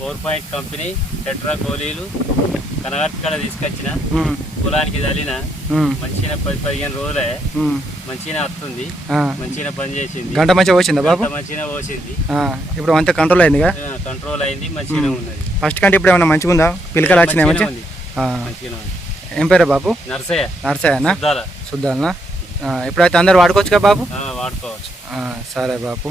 Four point company tetra గోళీలు కనగట్టుకడ తీసుకొచ్చిన పొలానికి చల్లిన మంచిగా పది పదిహేను రోజులే మంచిగా వస్తుంది మంచిగా పని చేసింది. గంట మంచిగా వచ్చిందా బాబు? మంచిగా పోసింది. ఇప్పుడు అంతా కంట్రోల్ అయింది కంట్రోల్ అయింది మంచిగా ఉన్నది. ఫస్ట్ కంటే ఇప్పుడు ఏమైనా మంచిగా ఉందా? పిలకలు వచ్చినాయి మంచిగా? ఏం పేరు బాబు? నర్సయ్య. నర్సయ్యనా? శుద్ధాల ఇప్పుడైతే అందరు వాడుకోవచ్చుగా బాబు? వాడుకోవచ్చు. సరే బాపు